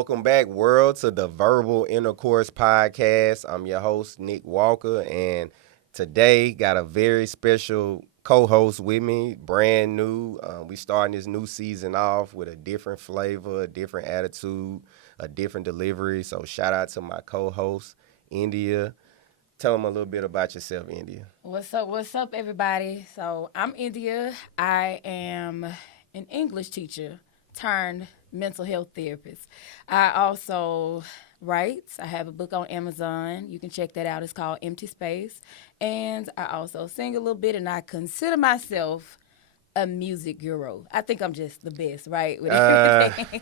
Welcome back, world, to the Verbal Intercourse podcast. I'm your host, Nick Walker, and today got a very special co-host with me, brand new. We starting this new season off with a different flavor, a different attitude, a different delivery. So shout out to my co-host, Indeya. Tell them a little bit about yourself, Indeya. What's up, everybody? So I'm India. I am an English teacher turned mental health therapist. I also write. I have a book on Amazon. You can check that out. It's called Empty Space. And I also sing a little bit, and I consider myself a music guru. I think I'm just the best, right? With everything.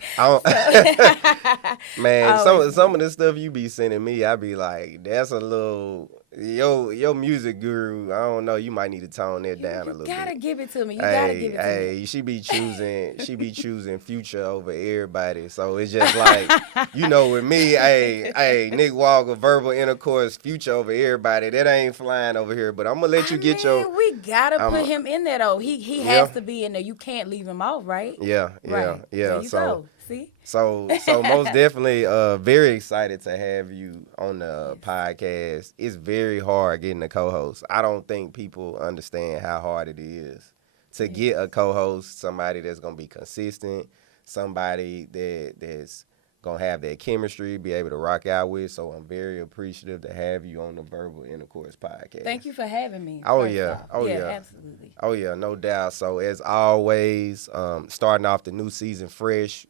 Man, Always some of the stuff you be sending me, I be like, that's a little your music guru. I don't know. You might need to tone that down a you little gotta bit. give it to me. You gotta give it to me. Hey, she be choosing Future over everybody. So it's just like, with me, Nick Walker, verbal intercourse, Future over everybody. That ain't flying over here. But I'm gonna let you get your. We gotta put him in there though. He Yeah. has to be in there. You can't leave him off, right? Yeah. Right. There you So. go. See? So most definitely, very excited to have you on the podcast. It's very hard getting a co-host. I don't think people understand how hard it is to get a co-host, somebody that's gonna be consistent, somebody that's gonna have that chemistry, be able to rock out with. So I'm very appreciative to have you on the Verbal Intercourse podcast. Thank you for having me. Oh first yeah, off. oh yeah, Absolutely. oh yeah, no doubt. So as always, starting off the new season fresh.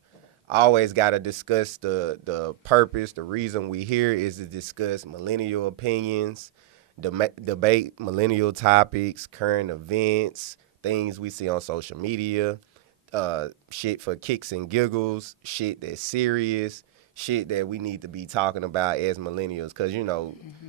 Always got to discuss the purpose. The reason we here is to discuss millennial opinions, debate millennial topics, current events, things we see on social media, shit for kicks and giggles, shit that's serious, shit that we need to be talking about as millennials. Because,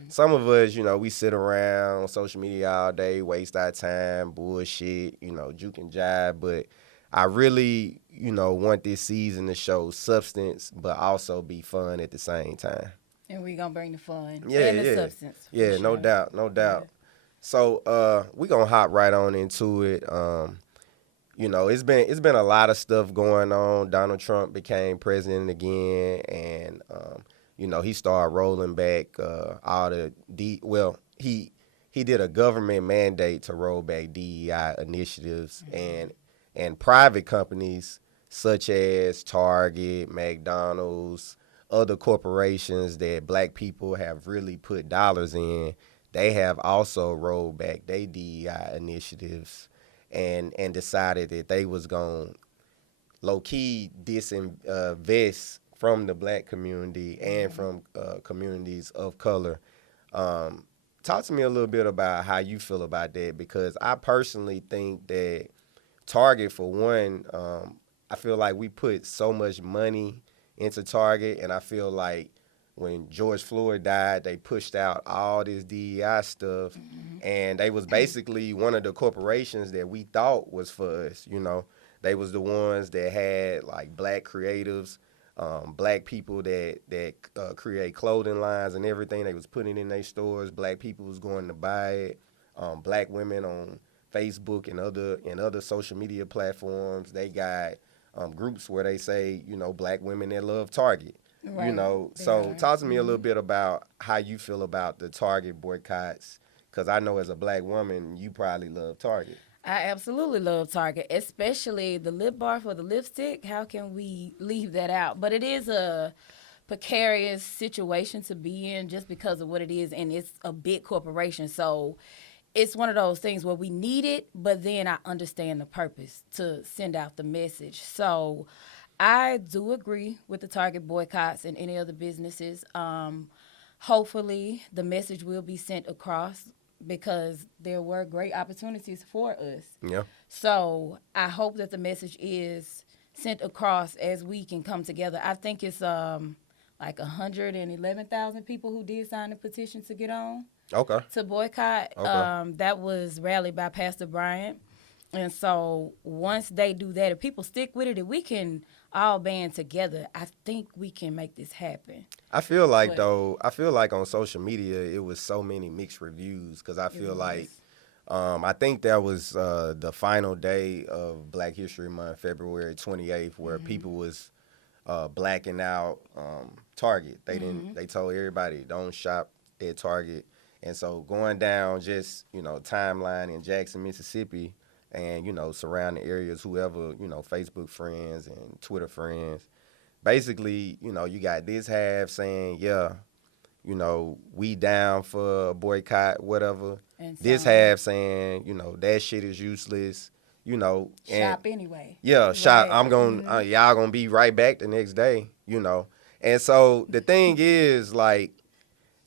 some of us, we sit around on social media all day, waste our time, bullshit, juke and jive, but I really, want this season to show substance, but also be fun at the same time. And we're gonna bring the fun Yeah, and the yeah. substance. Yeah, sure. no doubt, no doubt. So we're gonna hop right on into it. It's been a lot of stuff going on. Donald Trump became president again, and he started rolling back all the he did a government mandate to roll back DEI initiatives and private companies such as Target, McDonald's, other corporations that black people have really put dollars in, they have also rolled back their DEI initiatives and decided that they was going to low-key disinvest from the black community and from communities of color. Talk to me a little bit about how you feel about that, because I personally think that Target, for one, I feel like we put so much money into Target, and I feel like when George Floyd died, they pushed out all this DEI stuff, and they was basically one of the corporations that we thought was for us. They was the ones that had like black creatives, black people that create clothing lines and everything. They was putting it in their stores. Black people was going to buy it. Black women on Facebook and other social media platforms, they got groups where they say, black women that love Target. Right. So talk to me a little bit about how you feel about the Target boycotts, because I know as a black woman, you probably love Target. I absolutely love Target, especially the lip bar for the lipstick. How can we leave that out? But it is a precarious situation to be in just because of what it is, and it's a big corporation. So it's one of those things where we need it, but then I understand the purpose to send out the message. So I do agree with the Target boycotts and any other businesses. Hopefully the message will be sent across, because there were great opportunities for us. Yeah. So I hope that the message is sent across as we can come together. I think it's like 111,000 people who did sign the petition to get on. Okay. To boycott. Okay. That was rallied by Pastor Bryant. And so once they do that, if people stick with it, if we can all band together, I think we can make this happen. I feel like on social media it was so many mixed reviews, because I feel like I think that was the final day of Black History Month, February 28th, where people was blacking out Target. They didn't. They told everybody don't shop at Target. And so going down just timeline in Jackson, Mississippi, and surrounding areas, whoever Facebook friends and Twitter friends, basically you got this half saying yeah, we down for a boycott, whatever. And This half saying, that shit is useless, and shop anyway. yeah, shop. Right. I'm going y'all gonna be right back the next day, And so the thing is, like,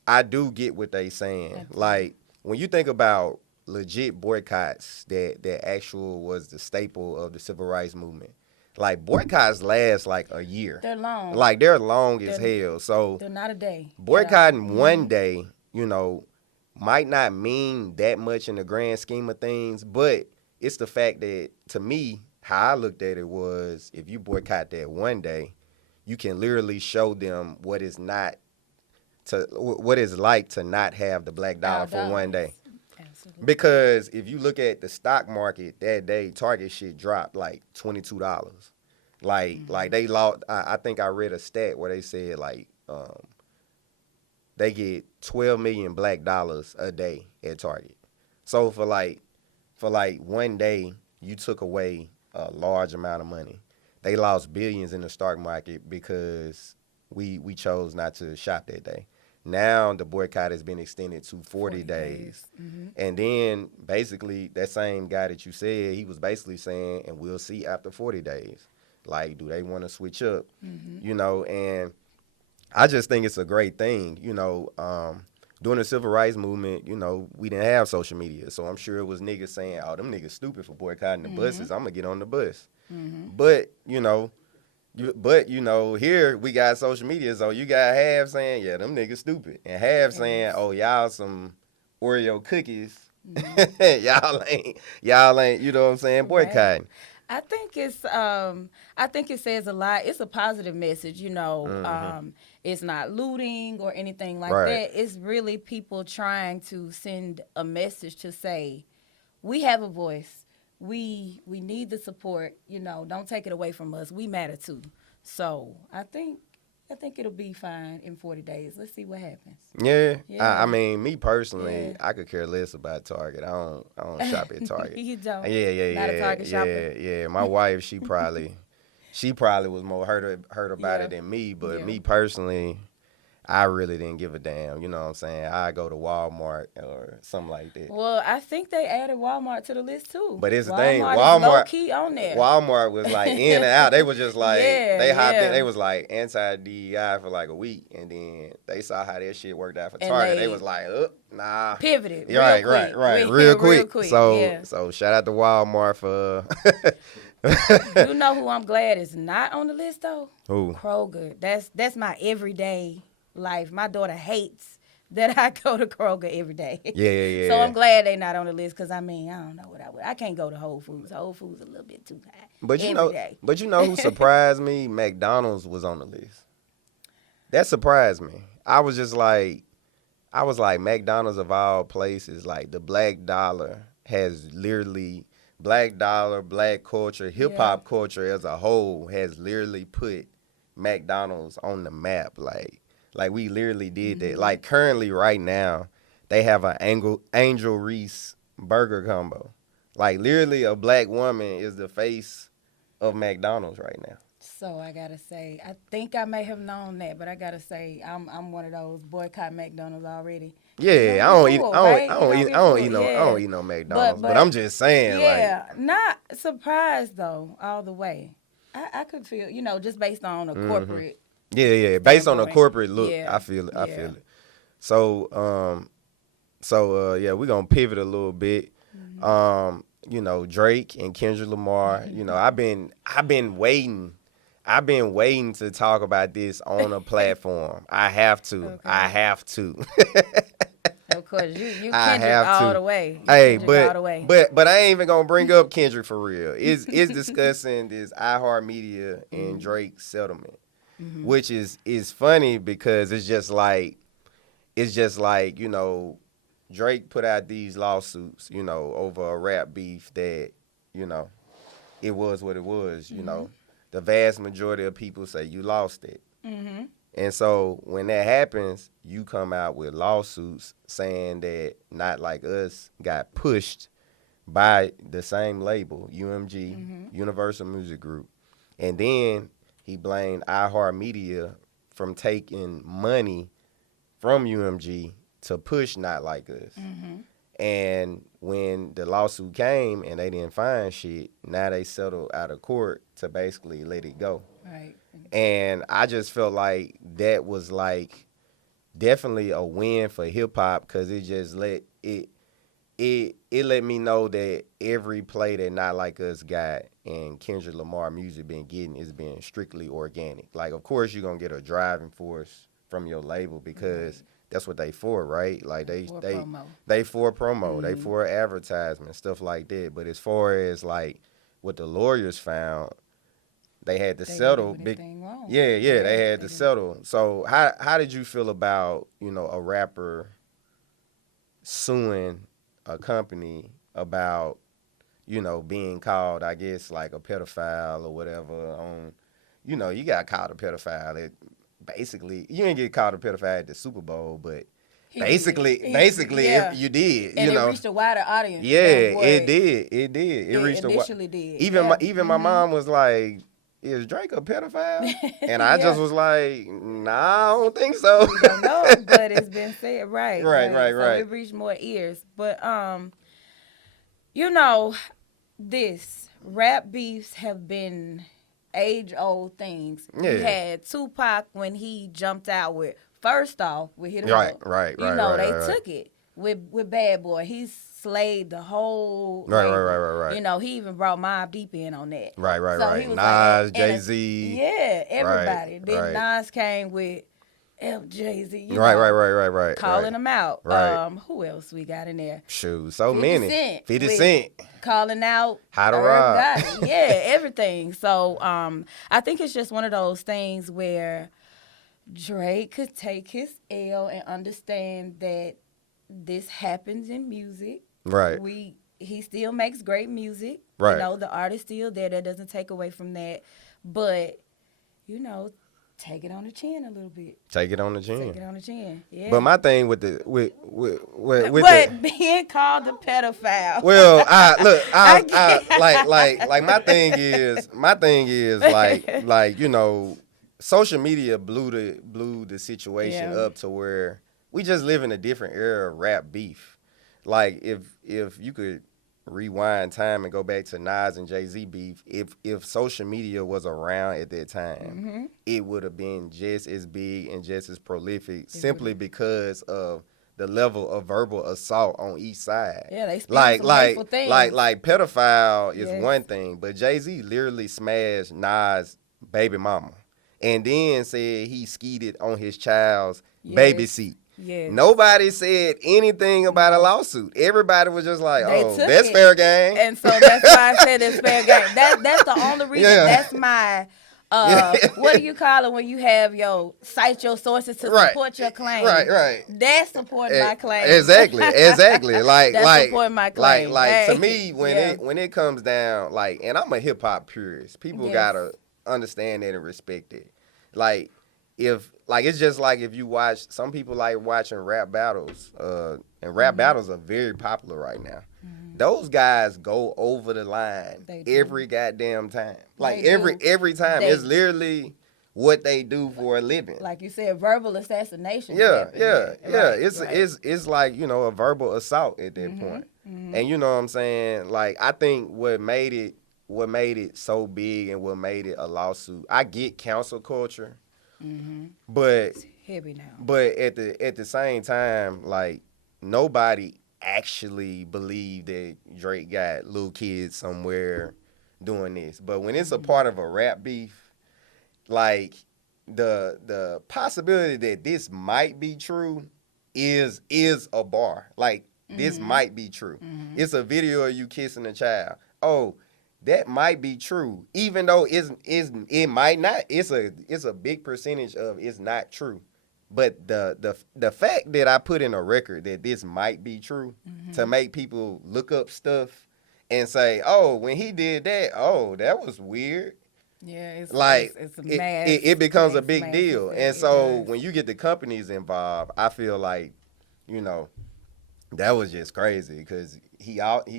I do get what they saying. Absolutely. Like, when you think about legit boycotts that actual was the staple of the civil rights movement, like, boycotts last like a year. They're long. Like, they're long as hell. So they're not a day. boycotting one day, might not mean that much in the grand scheme of things, but it's the fact that, to me, how I looked at it was, if you boycott that one day, you can literally show them what it's like to not have the black dollar for one day. Absolutely. Because if you look at the stock market that day, Target shit dropped like $22. Like they lost. I think I read a stat where they said like they get 12 million black dollars a day at Target. So for one day, you took away a large amount of money. They lost billions in the stock market because we chose not to shop that day. Now the boycott has been extended to 40 days. Mm-hmm. And then basically that same guy that you said, he was basically saying, and we'll see after 40 days. Like, do they want to switch up? Mm-hmm. And I just think it's a great thing. During the civil rights movement, we didn't have social media. So I'm sure it was niggas saying, oh, them niggas stupid for boycotting the buses. I'm going to get on the bus. Mm-hmm. But, here we got social media. So you got half saying, yeah, them niggas stupid. And half saying, oh, y'all some Oreo cookies. Mm-hmm. y'all ain't, you know what I'm saying, boycotting. Right. I think it says a lot. It's a positive message, It's not looting or anything like that. It's really people trying to send a message to say, we have a voice. We need the support, don't take it away from us. We matter too. So I think it'll be fine in 40 days. Let's see what happens. Yeah. I mean, me personally, I could care less about Target. I don't shop at Target. You don't? Yeah. Not a Target shopper? Yeah. My wife, she probably was more hurt about it than me. But me personally, I really didn't give a damn. You know what I'm saying? I go to Walmart or something like that. Well, I think they added Walmart to the list too. But it's the thing, Walmart is low key on there. Walmart was like in and out. They was just like they hopped in. Yeah. They was like anti-DEI for like a week, and then they saw how that shit worked out for Target. They was like, nah, pivoted. Right, real quick. So shout out to Walmart for. You know who I'm glad is not on the list though? Who? Kroger. That's my everyday life. My daughter hates that I go to Kroger every day. Yeah. So I'm glad they not on the list because I don't know what I would. I can't go to Whole Foods. Whole Foods a little bit too high. But you know who surprised me? McDonald's was on the list. That surprised me. I was like, McDonald's of all places, like the black dollar has literally, black dollar, black culture, hip hop culture as a whole has literally put McDonald's on the map. Like we literally did that. Like currently right now, they have an Angel Reese burger combo. Like literally a black woman is the face of McDonald's right now. So I gotta say, I think I may have known that, but I gotta say, I'm one of those boycott McDonald's already. Yeah, I don't eat no McDonald's, but I'm just saying, not surprised though, all the way. I could feel, just based on a corporate. Yeah, based on a corporate look, Yeah. I feel it. So, we're gonna pivot a little bit. Drake and Kendrick Lamar. I've been waiting to talk about this on a platform. I have to. Okay. I have to. Of course, you Kendrick all the way. Hey, all the way. but I ain't even gonna bring up Kendrick for real. It's discussing this iHeartMedia and Drake settlement, which is funny because it's just like Drake put out these lawsuits, over a rap beef that it was what it was, the vast majority of people say you lost it. Mm-hmm. And so when that happens, you come out with lawsuits saying that Not Like Us got pushed by the same label, UMG, Universal Music Group. And then he blamed iHeartMedia from taking money from UMG to push Not Like Us. And when the lawsuit came and they didn't find shit, now they settled out of court to basically let it go. Right. And I just felt like that was like definitely a win for hip hop because it just let me know that every play that Not Like Us got and Kendrick Lamar music been getting is being strictly organic. Like, of course, you're gonna get a driving force from your label because that's what they for, right? Like they for promo, they for advertisement, stuff like that. But as far as like what the lawyers found, they had to settle. They had to settle. So how did you feel about, a rapper suing a company about, being called, I guess, like a pedophile or whatever on, you got called a pedophile. Basically, you didn't get called a pedophile at the Super Bowl, but basically, you did. And it reached a wider audience. Yeah, it did. It reached initially did. Even my mom was like, "Is Drake a pedophile?" And I just was like, "Nah, I don't think so." We don't know, but it's been said, right. Right. So it reached more ears. But this rap beefs have been age-old things. Yeah. You had Tupac when he jumped out with, first off, with Hit 'Em Up. Right. They took it with Bad Boy. He slayed the whole label. Right. He even brought Mobb Deep in on that. Right. He was Nas, Jay-Z. Yeah, everybody. Right, Then Nas came with Jay-Z. Right. Calling them out. Right. Who else we got in there? Shoot, so many. 50 with Cent. Calling out. How to Rob. Yeah, everything. So I think it's just one of those things where Drake could take his L and understand that this happens in music. Right. He still makes great music. Right. The artist's still there. That doesn't take away from that. But, take it on the chin a little bit. Take it on the chin. Yeah. But my thing with being called a pedophile. Well, my thing is like social media blew the situation up to where we just live in a different era of rap beef. Like if you could rewind time and go back to Nas and Jay-Z beef, if social media was around at that time, it would have been just as big and just as prolific simply because of the level of verbal assault on each side. Yeah, they speak some hateful things. Like pedophile is one thing, but Jay-Z literally smashed Nas' baby mama and then said he skeeted on his child's baby seat. Yes. Nobody said anything about a lawsuit. Everybody was just like, that's fair game. And so that's why I said it's fair game. That's the only reason. Yeah. That's my, what do you call it when you have cite your sources to support your claim? Right. That's supporting my claim. Exactly. That's supporting my claim. To me, when it comes down, and I'm a hip hop purist, people gotta understand that and respect it. It's just like if you watch, some people like watching rap battles, and rap battles are very popular right now. Those guys go over the line every goddamn time. Every time. It's literally what they do for a living. Like you said, verbal assassination. Yeah. It's like, a verbal assault at that point. And you know what I'm saying? I think what made it so big and what made it a lawsuit, I get cancel culture. But it's heavy now. But at the same time, nobody actually believed that Drake got little kids somewhere doing this. But when it's a part of a rap beef, the possibility that this might be true is a bar. This might be true. It's a video of you kissing a child. Oh, that might be true, even though it might not. It's a big percentage of it's not true. But the fact that I put in a record that this might be true to make people look up stuff and say, oh, when he did that, oh, that was weird. Yeah, Like it's a it becomes a makes big mass deal. effect. And It so does. when you get the companies involved, I feel like, you know, that was just crazy because he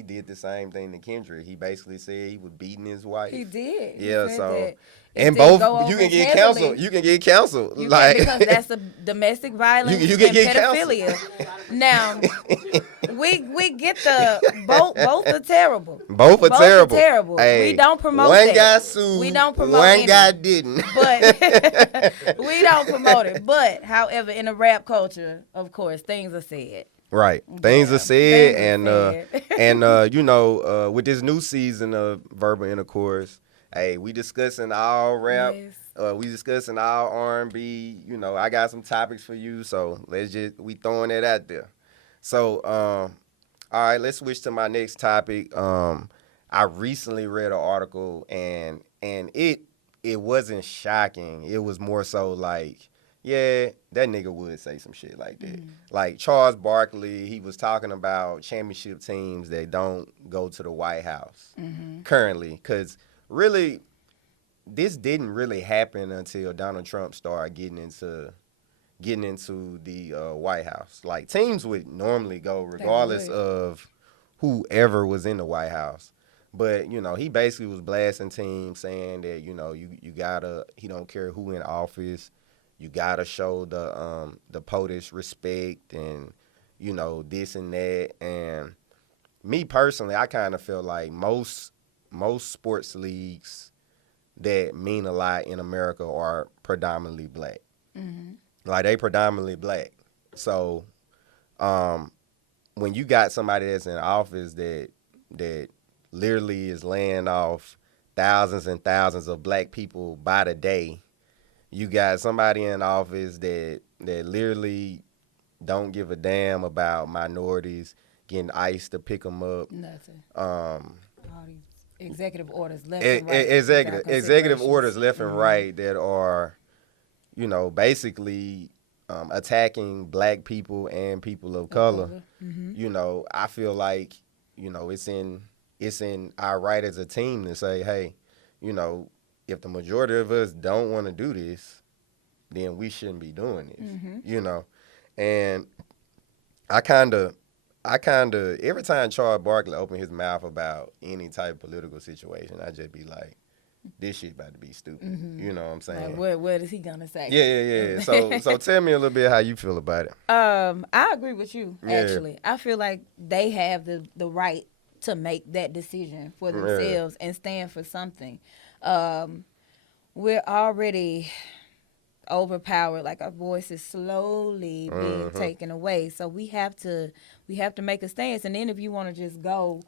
did the same thing to Kendrick. He basically said he was beating his He wife. did. He Yeah, said so that if and they both go you over can as get canceled. heavily, You can get canceled. you can't because Like that's a domestic violence you can and get canceled. pedophilia. Now, we get the both are terrible. Both are Both are terrible. terrible. We Hey, don't promote one that. got We sued, don't promote one guy any. didn't. But we don't promote it. But however, in the rap culture, of course, things are said. Right. Things are Yeah, said, things are said. and you know, with this new season of Verbal Intercourse, hey, we discussing all rap, Yes. we discussing all R&B. You know, I got some topics for you, so we throwing it out there. So, all right, let's switch to my next topic. I recently read an article, and it wasn't shocking. It was more so like, yeah, that nigga would say some shit like that. Like Charles Barkley, he was talking about championship teams that don't go to the White House currently, because really, this didn't really happen until Donald Trump started getting into the White House. Like teams would normally go regardless would. of whoever was in the White House. But you know, he basically was blasting teams, saying that you know you gotta. He don't care who in office. You gotta show the POTUS respect and you know this and that. And me personally, I kind of feel like most sports leagues that mean a lot in America are predominantly black. Like they predominantly black. So when you got somebody that's in office that literally is laying off thousands and thousands of black people by the day, you got somebody in office that literally don't give a damn about minorities getting ICE to pick them up. Nothing. Um, All these executive orders left and right. executive orders left and Mm-hmm. right that are, you know, basically attacking black people and people of color. Mm-hmm. You know, I feel like, you know, it's in our right as a team to say, hey, you know, if the majority of us don't want to do this, then we shouldn't be doing this. You know, and I kind of every time Charles Barkley opened his mouth about any type of political situation, I just be like, this shit about to be stupid. You know what I'm saying? Like, what is he gonna say? Yeah. So tell me a little bit how you feel about it. I agree with you. Yeah. Actually, I feel like they have the right to make that decision for themselves and stand for something. We're already overpowered. Like our voice is slowly being taken away. So we have to make a stance. And then if you want to just go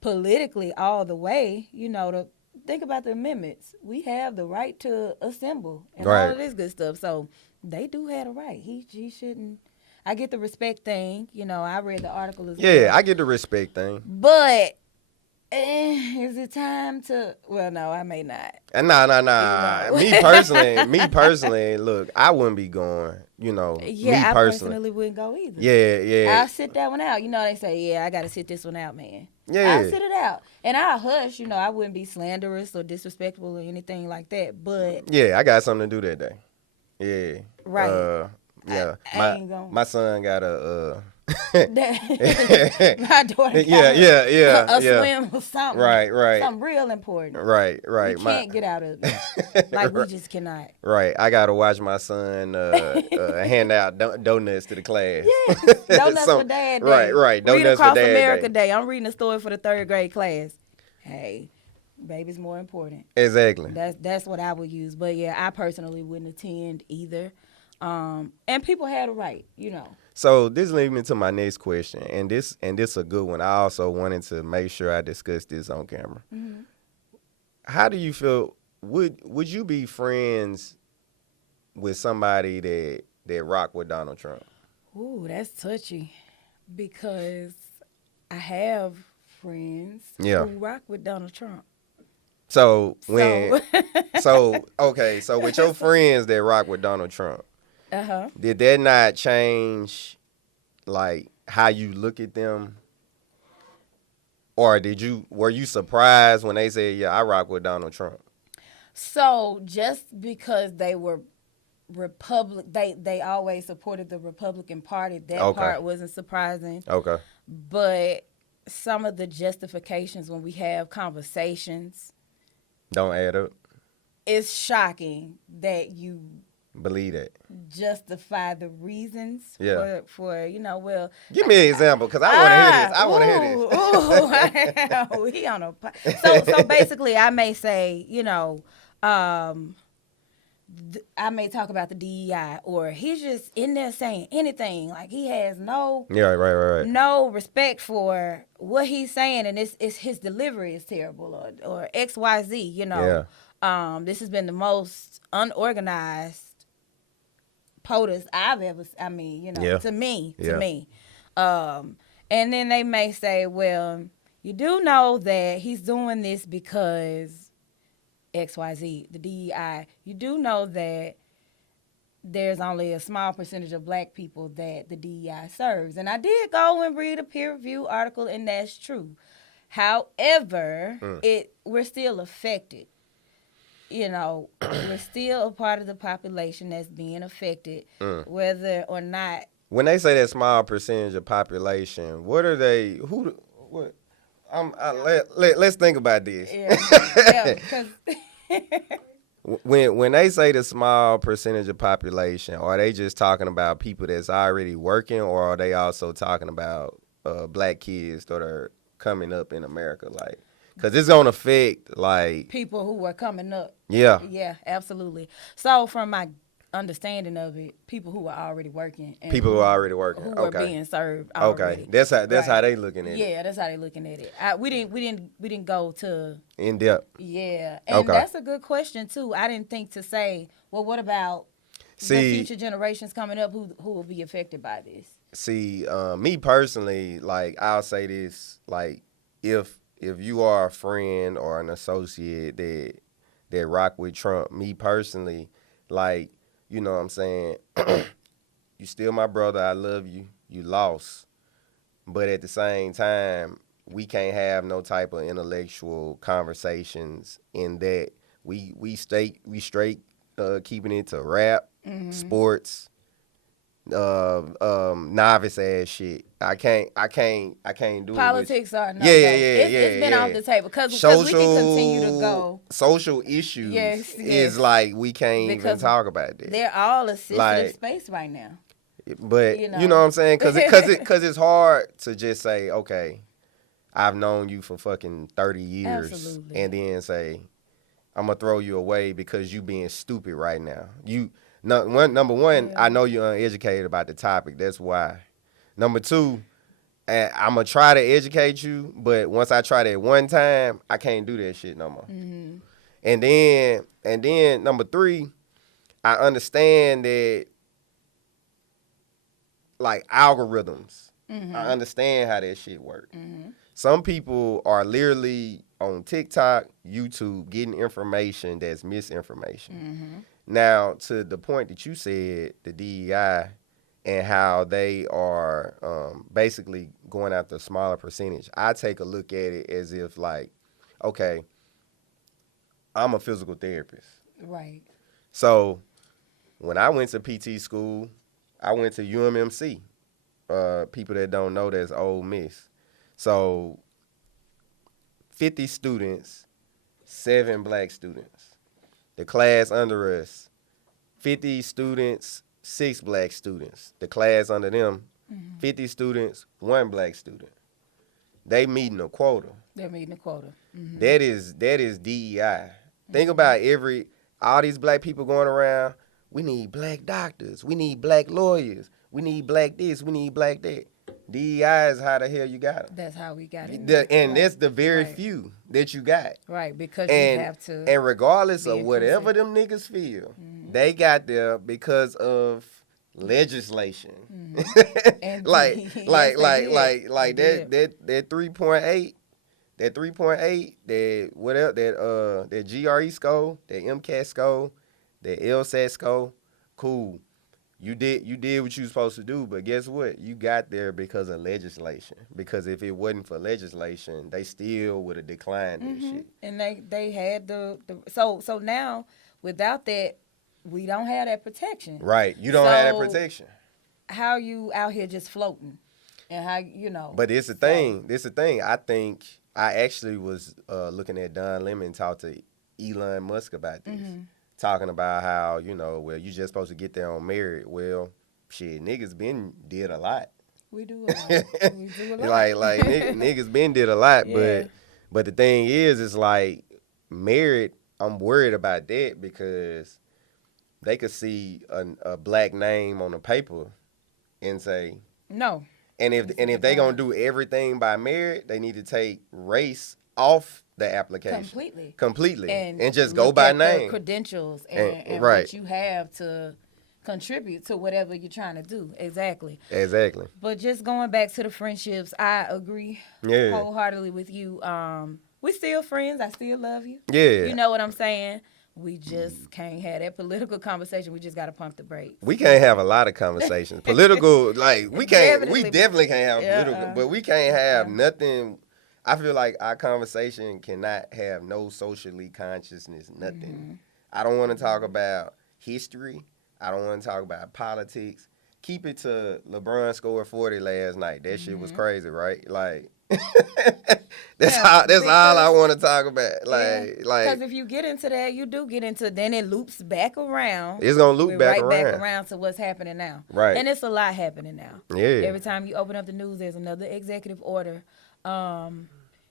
politically all the way, you know, to think about the amendments. We have the right to assemble and all of this good stuff. So they do have a right. He shouldn't. I get the respect thing. You know, I read the article as well. Yeah, I get the respect thing. But is it time to? Well, no, I may not. Nah. You know. Me personally, look, I wouldn't be going. You know, Yeah, me I personally. personally wouldn't go either. Yeah. I'll sit that one out. You know, they say, yeah, I got to sit this one out, man. Yeah. I'll sit it out. And I'll hush. You know, I wouldn't be slanderous or disrespectful or anything like that. But Yeah, I got something to do that day. Yeah. Right. Yeah. I ain't gonna. My son got a. My daughter got a swim or something. Right. Something real important. Right. We can't get out of it. Like, we just cannot. Right. I got to watch my son hand out donuts to the class. Yeah. Donuts for Dad Day. Right. Read Donuts Across for Dad America Day. Day. I'm reading a story for the 3rd grade class. Hey, baby's more important. Exactly. That's what I would use. But yeah, I personally wouldn't attend either. And people had a right, you know. So this leads me to my next question, and this a good one. I also wanted to make sure I discuss this on camera. Mm-hmm. How do you feel? Would you be friends with somebody that rock with Donald Trump? Ooh, that's touchy, because I have friends who rock with Donald Trump. So with your friends that rock with Donald Trump, did that not change like how you look at them? Or were you surprised when they said, yeah, I rock with Donald Trump? So just because they were they always supported the Republican Party. That Okay. part wasn't surprising. Okay. But some of the justifications when we have conversations, Don't add up. it's shocking that you Believe that. justify the reasons Yeah. for well. Give me an example, because I want to hear this. I want to hear this. Ooh, he on a so basically, I may say, I may talk about the DEI, or he's just in there saying anything. Like he has Yeah, right. no respect for what he's saying, and it's his delivery is terrible, or XYZ. Yeah. This has been the most unorganized POTUS I've ever. I mean, Yeah. to me. And then they may say, well, you do know that he's doing this because XYZ, the DEI. You do know that there's only a small percentage of black people that the DEI serves. And I did go and read a peer-reviewed article, and that's true. However, we're still affected. We're still a part of the population that's being affected, whether or not. When they say that small percentage of population, what are they? What? Let's think about this. Yeah, because when they say the small percentage of population, are they just talking about people that's already working, or are they also talking about black kids that are coming up in America? Like, because it's gonna affect like people who are coming up. Yeah, absolutely. So from my understanding of it, people who are already working, and people who are already working, who are being served already. Okay, that's how they looking at it. Yeah, that's how they looking at it. We didn't go to in depth. Yeah, and that's a good question too. I didn't think to say, well, what about the future generations coming up who will be affected by this? See, me personally, like I'll say this, like if you are a friend or an associate that rock with Trump, me personally, like, you know what I'm saying, you still my brother, I love you, you lost. But at the same time, we can't have no type of intellectual conversations in that we straight keeping it to rap, sports, novice ass shit. I can't do politics it. Are no. It's been off the table because we can continue to go. Social issues yes. is like we can't even talk about that. They're all a sensitive space right now. But you know what I'm saying? Cause it's hard to just say, okay, I've known you for fucking 30 years. Absolutely. And then say, I'm gonna throw you away because you being stupid right now. Number one, I know you're uneducated about the topic. That's why. Number two, I'm gonna try to educate you, but once I try that one time, I can't do that shit no more. Mm-hmm. And then number three, I understand that like algorithms. I understand how that shit works. Some people are literally on TikTok, YouTube, getting information that's misinformation. Now, to the point that you said, the DEI and how they are basically going after a smaller percentage, I take a look at it as if like, okay, I'm a physical therapist. Right. So when I went to PT school, I went to UMMC. People that don't know, that's Ole Miss. So 50 students, 7 black students. The class under us, 50 students, 6 black students. The class under them, 50 students, 1 black student. They meeting a quota. They're meeting a quota. That is DEI. Think about all these black people going around. We need black doctors. We need black lawyers. We need black this. We need black that. DEI is how the hell you got them. That's how we got it. That's the very few that you got. Right, because you have to. And regardless of whatever them niggas feel, they got there because of legislation. like that 3.8. That 3.8, that whatever, that GRE score, that MCAT score, that LSAT score, cool. you did what you was supposed to do, but guess what? You got there because of legislation. Because if it wasn't for legislation, they still would have declined that shit. And they had so now without that, we don't have that protection. Right. You don't have that protection. How are you out here just floating? And how, you know. But it's the thing. I think I actually was looking at Don Lemon talk to Elon Musk about this. Talking about how, you know, well, you just supposed to get there on merit. Well, shit, niggas been did a lot. We do a lot. We do a lot. like niggas been did a lot, Yeah. but the thing is, it's like merit, I'm worried about that because they could see a black name on the paper and say No. And if they gonna do everything by merit, they need to take race off the application completely, and just go by name, the credentials, and right. what you have to contribute to whatever you're trying to do. Exactly. But just going back to the friendships, I agree wholeheartedly with you. We still friends. I still love you. Yeah. You know what I'm saying? We just can't have that political conversation. We just got to pump the brakes. We can't have a lot of conversations. Political, like, we definitely can't have political, but we can't have nothing. I feel like our conversation cannot have no socially consciousness, nothing. I don't want to talk about history. I don't want to talk about politics. Keep it to LeBron scored 40 last night. That shit was crazy, right? Like, that's all I want to talk about. Like, because if you get into that, you do get into. Then it loops back around. It's gonna loop back around to what's happening now. Right, and it's a lot happening now. Yeah. Every time you open up the news, there's another executive order.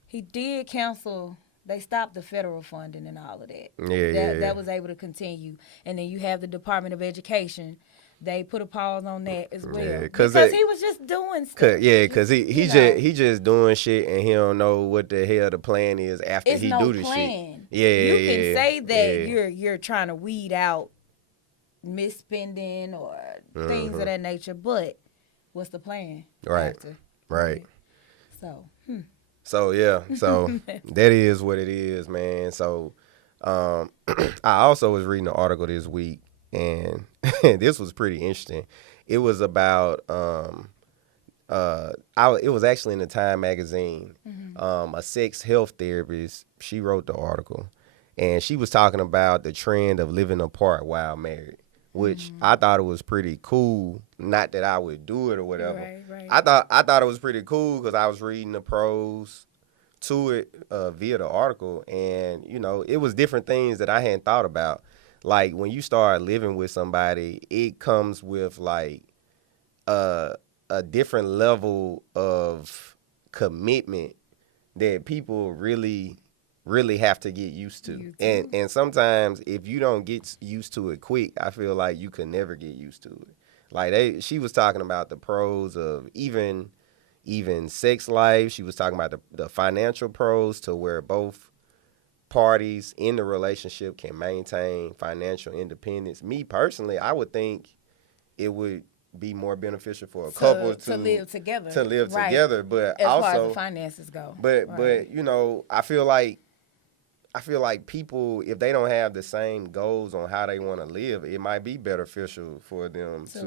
He did cancel. They stopped the federal funding and all of that. That was able to continue. And then you have the Department of Education. They put a pause on that as well. Yeah, because he was just doing stuff. Because he just doing shit and he don't know what the hell the plan is after he do the shit. Yeah, you can say that you're trying to weed out misspending or things of that nature, but what's the plan? Right. So. So that is what it is, man. So I also was reading an article this week, and this was pretty interesting. It was about it was actually in the Time magazine. A sex health therapist, she wrote the article, and she was talking about the trend of living apart while married, which I thought it was pretty cool. Not that I would do it or whatever. Right. I thought it was pretty cool because I was reading the pros to it via the article, and you know, it was different things that I hadn't thought about. Like when you start living with somebody, it comes with like a different level of commitment that people really have to get used to. And sometimes if you don't get used to it quick, I feel like you could never get used to it. Like she was talking about the pros of even sex life. She was talking about the financial pros to where both parties in the relationship can maintain financial independence. Me personally, I would think it would be more beneficial for a couple to live together. But as also, far as the finances go. But you know, I feel like people, if they don't have the same goals on how they want to live, it might be beneficial for them to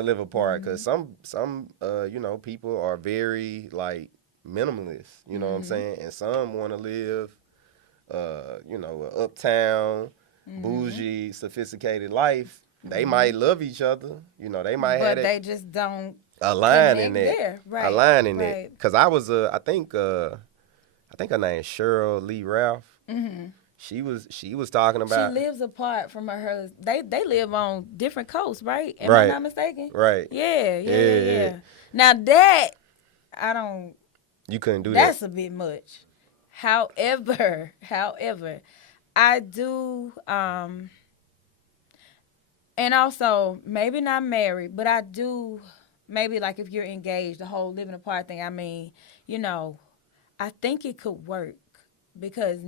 live apart. Because some you know, people are very like minimalist. You know what I'm saying? And some want to live, you know, an uptown, bougie, sophisticated life. They might love each other. You know, they might have. But they just don't align in that. Right. Align in that. Because I was I think her name is Cheryl Lee Ralph. She was talking about. She lives apart from her husband. They live on different coasts, right? Am I not mistaken? Right. Yeah. Now that I don't. You couldn't do that. That's a bit much. However, I do. And also, maybe not married, but I do, maybe like if you're engaged, the whole living apart thing, I mean, you know, I think it could work because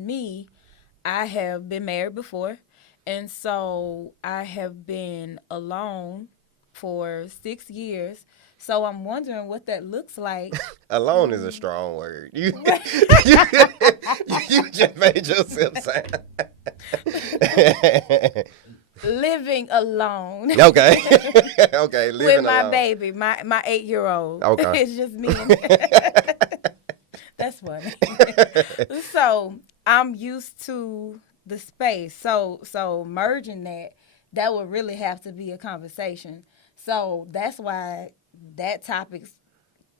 I have been married before, and so I have been alone for 6 years. So I'm wondering what that looks like. Alone is a strong word. You just made yourself sound. living alone. Okay. Okay, living with my alone. baby, my 8-year-old. Okay. It's just me. That's funny. So I'm used to the space. So merging that would really have to be a conversation. So that's why that topic's,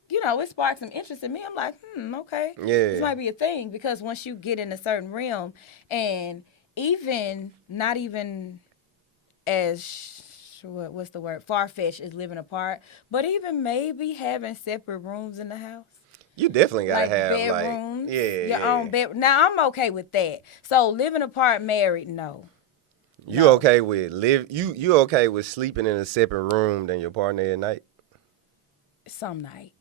it sparked some interest in me. I'm like, okay, this Yeah. might be a thing, because once you get in a certain realm, and even not even as what's the word, far-fetched is living apart, but even maybe having separate rooms in the house. You definitely gotta Like have bedrooms, your yeah. own bed. Now I'm okay with that. So living apart, married, no. You No. okay with you okay with sleeping in a separate room than your partner at night? Some nights.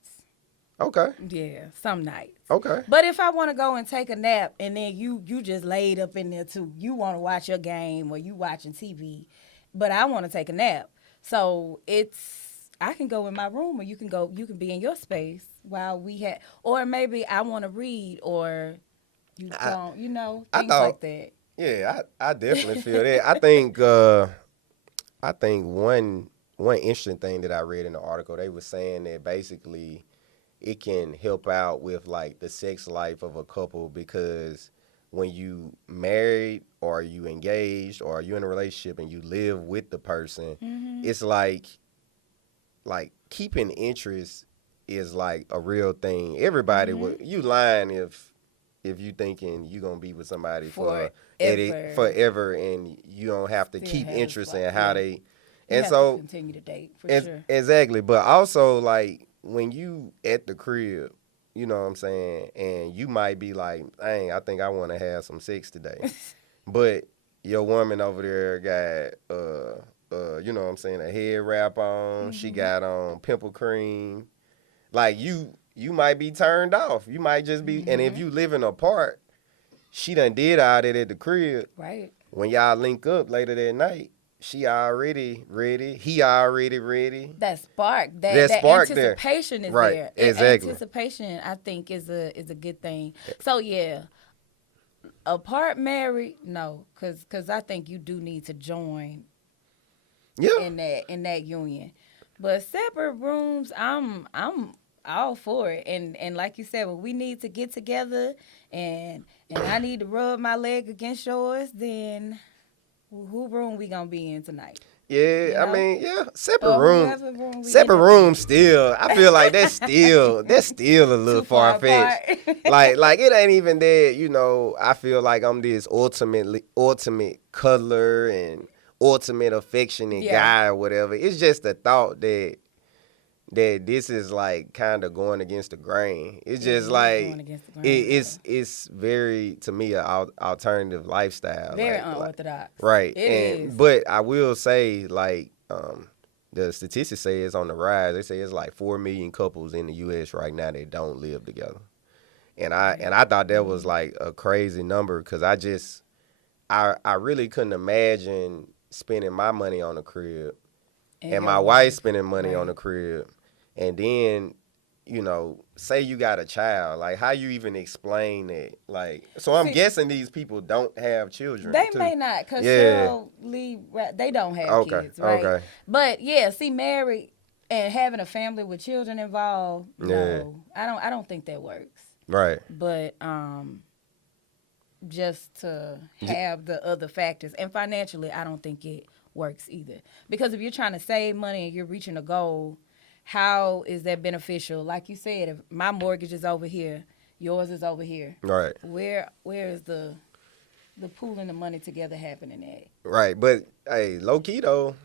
Okay. Yeah, some nights. Okay. But if I want to go and take a nap, and then you just laid up in there too, you want to watch your game or you watching TV, but I want to take a nap. So I can go in my room, or you can be in your space while we had, or maybe I want to read, or you don't, things like that. Yeah, I definitely feel that. I think one interesting thing that I read in the article, they were saying that basically it can help out with like the sex life of a couple, because when you married or you engaged or you in a relationship and you live with the person, it's like keeping interest is like a real thing. Everybody would, you lying if you thinking you gonna be with somebody forever and you don't have to Still keep have interest in like, how yeah. they, You and have so to continue to date for sure. exactly. But also like when you at the crib, you know what I'm saying, and you might be like, dang, I think I want to have some sex today, but your woman over there got you know what I'm saying, a head wrap on, she got on pimple cream, like you might be turned off. You might just be, and if you living apart, she done did all that at the crib. Right. When y'all link up later that night, she already ready. He already ready. That spark, That spark there. anticipation is Right, there. exactly. Anticipation, I think, is a good thing. So yeah, apart, married, no, because I think you do need to join. Yeah. In that union, but separate rooms, I'm all for it. And like you said, when we need to get together, and I need to rub my leg against yours, then who room we gonna be in tonight? Yeah, I mean, yeah, separate whoever room. room we Separate end up room in. still. I feel like that's still a little Too far far fetched. apart. like it ain't even that, I feel like I'm this ultimate cuddler and ultimate affectionate guy or whatever. It's just the thought that this is like kind of going against the grain. It's just like going against the grain, it's very, to me, an alternative lifestyle. very like, unorthodox. Right. It is. But I will say, like, the statistics say it's on the rise. They say it's like 4 million couples in the U.S. right now that don't live together. And I thought that was like a crazy number, because I really couldn't imagine spending my money on a crib and my wife spending money on the crib. And then, say you got a child, like how you even explain that? Like, so I'm guessing these people don't have children. They may not, because they don't have kids, right? Okay. But yeah, married and having a family with children involved, no, I don't think that works. Right. But just to have the other factors, and financially, I don't think it works either. Because if you're trying to save money and you're reaching a goal, how is that beneficial? Like you said, if my mortgage is over here, yours is over here. Right. Where is the pooling the money together happening at? Right. But hey, low key though,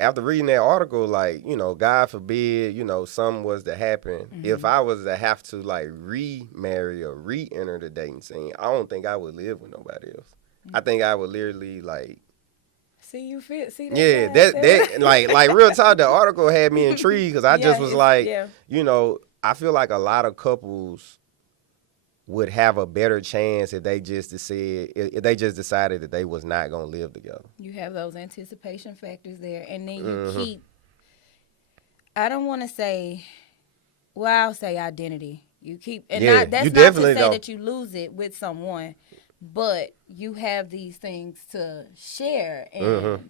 after reading that article, like, God forbid, something was to happen. If I was to have to like remarry or re-enter the dating scene, I don't think I would live with nobody else. I think I would literally like. See that? Yeah, that like real talk. The article had me intrigued, because I just was like, I feel like a lot of couples would have a better chance if they just decided that they was not gonna live together. You have those anticipation factors there, and then you keep. I don't want to say. Well, I'll say identity. You keep, and that's not to say that you lose it with someone, but you have these things to share, and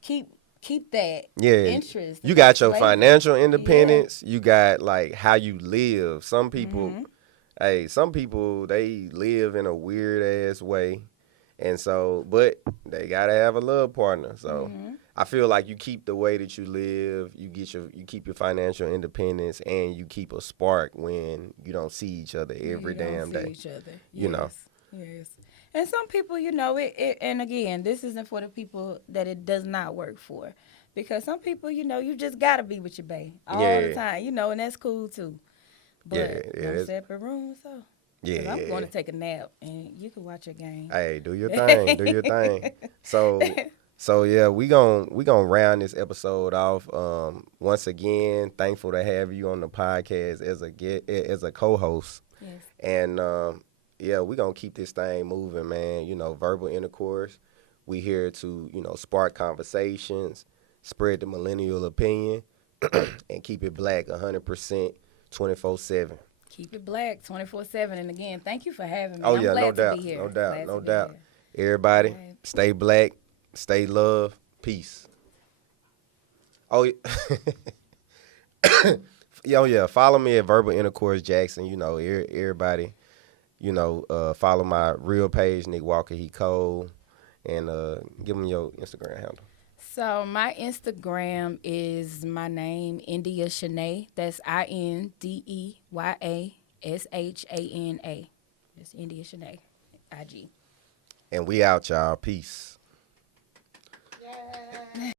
keep that Yeah, interest. you got your Flavor. financial independence. You got like how you live. Some people, some people they live in a weird ass way, and so but they gotta have a love partner. So I feel like you keep the way that you live. You keep your financial independence, and you keep a spark when you don't see each other every damn day. Each other. You know. Yes. And some people, you know, and again, this isn't for the people that it does not work for. Because some people, you know, you just got to be with your bae all the time, you know, and that's cool too. But no separate rooms, though. Yeah. 'Cause I'm going to take a nap, and you can watch your game. Hey, do your thing. Do your thing. So yeah, we gon' round this episode off. Once again, thankful to have you on the podcast as a co-host. Yes. And yeah, we gonna keep this thing moving, man. You know, verbal intercourse. We here to, you know, spark conversations, spread the millennial opinion, and keep it black 100%, 24/7. Keep it black 24/7. And again, thank you for having me. Oh I'm yeah, glad no to doubt, be here. no doubt, Glad no to be doubt. here. Everybody, Right. stay black, stay love, peace. Oh, yeah. Follow me at Verbal Intercourse Jackson. You know, everybody. You know, follow my real page, Nick Walker. He cold, and give him your Instagram handle. So my Instagram is my name, Indeya Shanae. That's INDEYASHANA. That's Indeya Shanae, IG. And we out, y'all. Peace. Yeah.